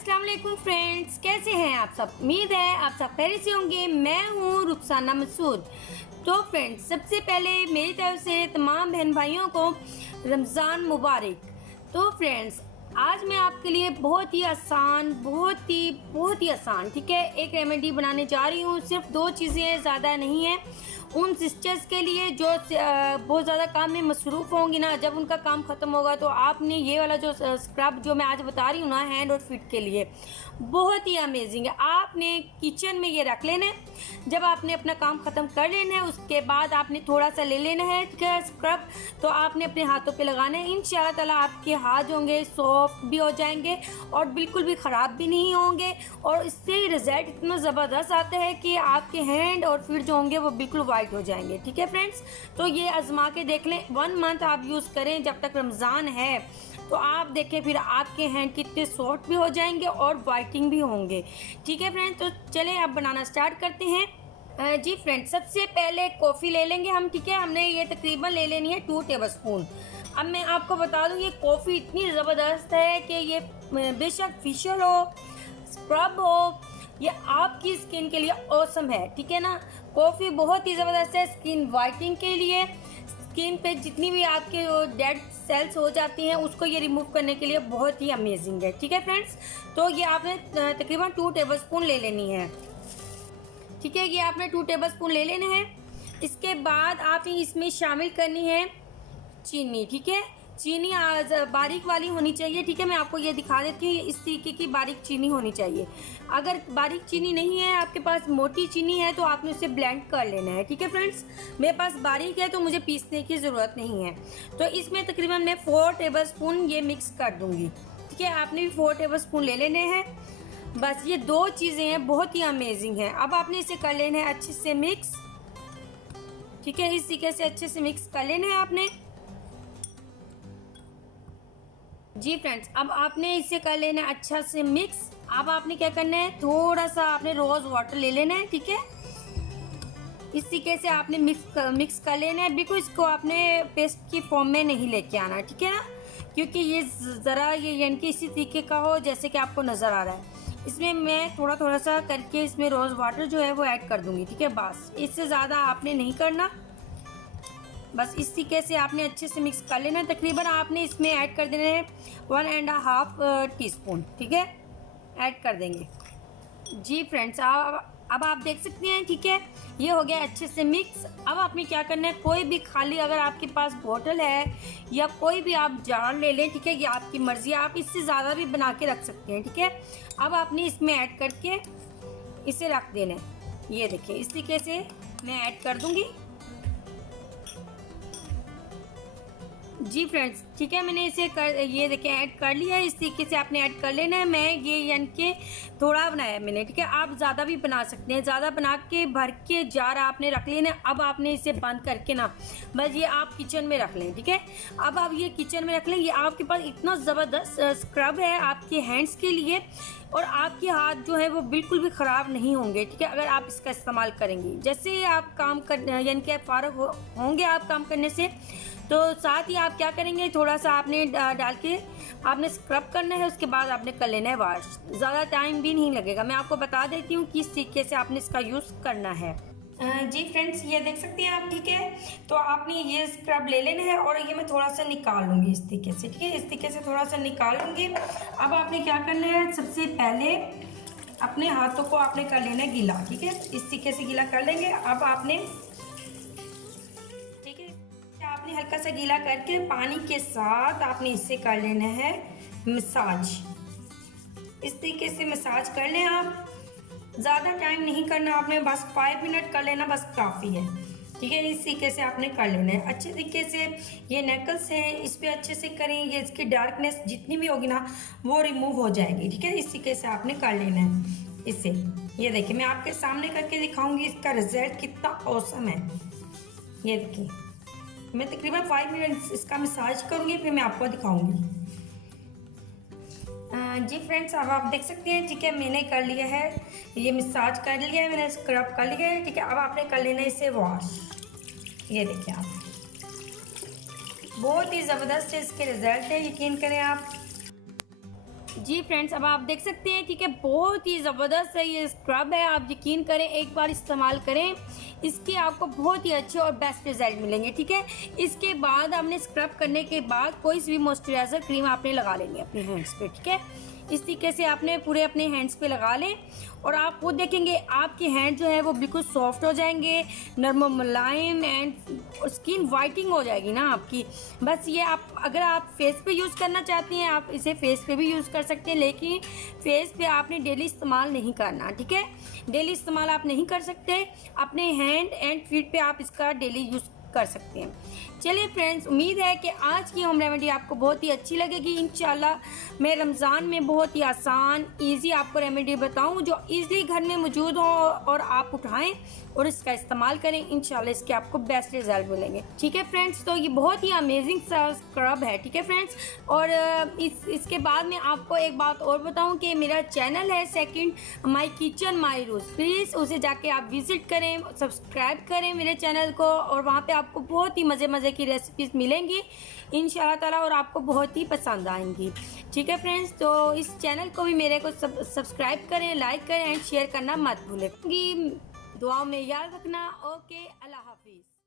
अस्सलाम वालेकुम फ्रेंड्स, कैसे हैं आप सब। उम्मीद है आप सब खैरियत से होंगे। मैं हूँ रुखसाना मसूद। तो फ्रेंड्स, सबसे पहले मेरी तरफ से तमाम बहन भाइयों को रमज़ान मुबारक। तो फ्रेंड्स, आज मैं आपके लिए बहुत ही आसान ठीक है एक रेमेडी बनाने जा रही हूँ। सिर्फ 2 चीज़ें, ज़्यादा नहीं है। उन सिस्टर्स के लिए जो बहुत ज़्यादा काम में मसरूफ़ होंगी ना, जब उनका काम ख़त्म होगा तो आपने ये वाला जो स्क्रब जो मैं आज बता रही हूँ ना, हैंड और फीट के लिए बहुत ही अमेजिंग है। आपने किचन में ये रख लेना है। जब आपने अपना काम ख़त्म कर लेना है, उसके बाद आपने थोड़ा सा ले लेना है स्क्रब, तो आपने अपने हाथों पे लगाना है। इंशाल्लाह ताला आपके हाथ जो होंगे सॉफ्ट भी हो जाएंगे और बिल्कुल भी ख़राब भी नहीं होंगे। और इससे रिज़ल्ट इतना ज़बरदस्त आता है कि आपके हैंड और फीट जो होंगे वो बिल्कुल वाइट हो जाएंगे। ठीक है फ्रेंड्स, तो ये आजमा के देख लें। 1 मंथ आप यूज़ करें जब तक रमज़ान है, तो आप देखें फिर आपके हैंड कितने सॉफ्ट भी हो जाएंगे और वाइटिंग भी होंगे। ठीक है फ्रेंड्स, तो चलें अब बनाना स्टार्ट करते हैं। जी फ्रेंड्स, सबसे पहले कॉफ़ी ले लेंगे हम। ठीक है, हमने ये तकरीबन ले लेनी है 2 टेबलस्पून। अब मैं आपको बता दूं, ये कॉफ़ी इतनी ज़बरदस्त है कि ये बेशक फेशियल हो, स्क्रब हो, ये आपकी स्किन के लिए ऑसम है। ठीक है ना, कॉफ़ी बहुत ही ज़बरदस्त है स्किन वाइटनिंग के लिए। स्किन पे जितनी भी आपके डेड सेल्स हो जाती हैं उसको ये रिमूव करने के लिए बहुत ही अमेजिंग है। ठीक है फ्रेंड्स, तो ये आपने तकरीबन 2 टेबलस्पून ले लेनी है। ठीक है, ये आपने 2 टेबलस्पून ले लेना है। इसके बाद आप इसमें शामिल करनी है चीनी। ठीक है, चीनी बारीक वाली होनी चाहिए। ठीक है, मैं आपको ये दिखा देती हूँ, इस तरीके की बारीक चीनी होनी चाहिए। अगर बारीक चीनी नहीं है आपके पास, मोटी चीनी है, तो आपने उसे ब्लेंड कर लेना है। ठीक है फ्रेंड्स, मेरे पास बारीक है तो मुझे पीसने की ज़रूरत नहीं है। तो इसमें तकरीबन मैं 4 टेबलस्पून ये मिक्स कर दूँगी। ठीक है, आपने भी 4 टेबलस्पून ले लेने हैं। बस ये 2 चीज़ें हैं, बहुत ही अमेजिंग हैं। अब आपने इसे कर लेना है अच्छे से मिक्स। ठीक है, इस तरीके से अच्छे से मिक्स कर लेना है आपने। जी फ्रेंड्स, अब आपने इसे कर लेना है अच्छा से मिक्स। अब आपने क्या करना है, थोड़ा सा आपने रोज़ वाटर ले लेना है। ठीक है, इस तरीके से आपने मिक्स कर लेना है। बिल्कुल इसको आपने पेस्ट की फॉर्म में नहीं लेके आना। ठीक है ना, क्योंकि ये ज़रा ये यानी कि इसी तरीके का हो जैसे कि आपको नज़र आ रहा है। इसमें मैं थोड़ा सा करके इसमें रोज़ वाटर जो है वो ऐड कर दूँगी। ठीक है, बस इससे ज़्यादा आपने नहीं करना। बस इस तरीके से आपने अच्छे से मिक्स कर लेना। तकरीबन आपने इसमें ऐड कर देना है 1.5 टीस्पून। ठीक है, ऐड कर देंगे। जी फ्रेंड्स, अब आप देख सकते हैं। ठीक है, ये हो गया अच्छे से मिक्स। अब आपने क्या करना है, कोई भी खाली अगर आपके पास बोतल है या कोई भी आप जार ले लें। ठीक है, ये आपकी मर्ज़ी है, आप इससे ज़्यादा भी बना के रख सकते हैं। ठीक है, अब आपने इसमें ऐड करके इसे रख देना है। ये देखिए, इस तरीके से मैं ऐड कर दूँगी। जी फ्रेंड्स, ठीक है, मैंने इसे ये देखिए ऐड कर लिया है। इस तरीके से आपने ऐड कर लेना है। मैं ये यानी कि थोड़ा बनाया मैंने। ठीक है, आप ज़्यादा भी बना सकते हैं। ज़्यादा बना के भर के जार आपने रख लेना। अब आपने इसे बंद करके ना बस ये आप किचन में रख लें। ठीक है, अब आप ये किचन में रख लें। ये आपके पास इतना ज़बरदस्त स्क्रब है आपके हैंड्स के लिए, और आपके हाथ जो है वो बिल्कुल भी ख़राब नहीं होंगे। ठीक है, अगर आप इसका इस्तेमाल करेंगी। जैसे ही आप काम कर यानी कि फारग होंगे आप काम करने से, तो साथ ही आप क्या करेंगे, थोड़ा सा आपने डाल के आपने स्क्रब करना है। उसके बाद आपने कर लेना है वॉश। ज़्यादा टाइम भी नहीं लगेगा। मैं आपको बता देती हूँ किस तरीके से आपने इसका यूज़ करना है। जी फ्रेंड्स, ये देख सकती हैं आप। ठीक है, तो आपने ये स्क्रब ले लेना है और ये मैं थोड़ा सा निकाल लूँगी इस तरीके से। ठीक है, इस तरीके से थोड़ा सा निकाल लूँगी। अब आपने क्या करना है, सबसे पहले अपने हाथों को आपने कर लेना है गीला। ठीक है, इस तरीके से गीला कर लेंगे। अब आपने आपने हल्का सा गीला करके पानी के साथ आपने इससे कर लेना है मसाज। इस तरीके से मसाज कर लें आप। ज़्यादा टाइम नहीं करना आपने, बस 5 मिनट कर लेना, बस काफ़ी है। ठीक है, इस तरीके से आपने कर लेना है अच्छे तरीके से। ये नेकल्स हैं, इस पर अच्छे से करें। ये इसकी डार्कनेस जितनी भी होगी ना वो रिमूव हो जाएगी। ठीक है, इस तरीके से आपने कर लेना है इससे। ये देखिए, मैं आपके सामने करके दिखाऊंगी इसका रिजल्ट कितना औसम है। ये देखिए, मैं तकरीबन 5 मिनट इसका मसाज करूँगी, फिर मैं आपको दिखाऊंगी। जी फ्रेंड्स, अब आप देख सकते हैं। ठीक है, मैंने कर लिया है, ये मसाज कर लिया है, मैंने स्क्रब कर लिया है। ठीक है, अब आपने कर लेना है इसे वॉश। ये देखिए आप, बहुत ही ज़बरदस्त इसके रिजल्ट है, यकीन करें आप। जी फ्रेंड्स, अब आप देख सकते हैं, ठीक है, बहुत ही ज़बरदस्त है ये स्क्रब है। आप यकीन करें, एक बार इस्तेमाल करें, इसके आपको बहुत ही अच्छे और बेस्ट रिजल्ट मिलेंगे। ठीक है, इसके बाद आपने स्क्रब करने के बाद कोई सी भी मॉइस्चराइज़र क्रीम आपने लगा लेनी है अपने हैंड्स पे। ठीक है, इस तरीके से आपने पूरे अपने हैंड्स पे लगा लें और आप वो देखेंगे आपके हैंड जो है वो बिल्कुल सॉफ्ट हो जाएंगे, नरम मुलायम, एंड स्किन वाइटिंग हो जाएगी ना आपकी। बस ये आप अगर आप फेस पे यूज़ करना चाहती हैं, आप इसे फेस पे भी यूज़ कर सकते हैं, लेकिन फेस पे आपने डेली इस्तेमाल नहीं करना। ठीक है, डेली इस्तेमाल आप नहीं कर सकते, अपने हैंड एंड फीट पे आप इसका डेली यूज़ कर सकते हैं। चलिए फ्रेंड्स, उम्मीद है कि आज की होम रेमेडी आपको बहुत ही अच्छी लगेगी। इंशाल्लाह मैं रमज़ान में बहुत ही आसान इजी आपको रेमेडी बताऊं जो इजीली घर में मौजूद हो और आप उठाएं और इसका इस्तेमाल करें। इंशाल्लाह इसके आपको बेस्ट रिजल्ट मिलेंगे। ठीक है फ्रेंड्स, तो ये बहुत ही अमेजिंग सा स्क्रब है। ठीक है फ्रेंड्स, और इसके बाद मैं आपको एक बात और बताऊं कि मेरा चैनल है second my kitchen my rules, please उसे जाके आप विजिट करें, सब्सक्राइब करें मेरे चैनल को, और वहाँ पे आपको बहुत ही मज़े की रेसिपीज़ मिलेंगी इंशाल्लाह ताला और आपको बहुत ही पसंद आएंगी। ठीक है फ्रेंड्स, तो इस चैनल को भी मेरे को सब्सक्राइब करें, लाइक करें एंड शेयर करना मत भूलें। दुआओं में याद रखना। ओके, अल्लाह हाफिज़।